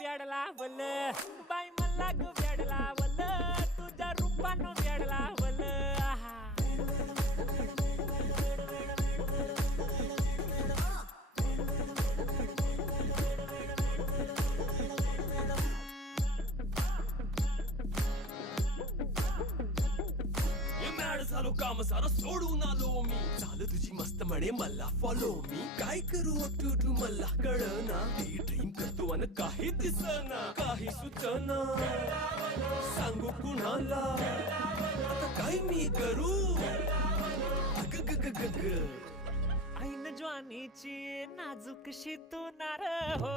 वेडला वल बाई मला ग वेडला वल तुझ्या रूपानं वेडला वल आहा झालो काम सारं सोडून आलो मी चाल तुझी मस्त म्हणे मला फॉलो मी काय करू टू मला कळना ती ड्रीम करतो अन काही दिसना काही सुचना सांगू कुणाला आता काय मी करू अग ग ग ग ग ऐन ज्वानीची नाजूकशी तू नार हो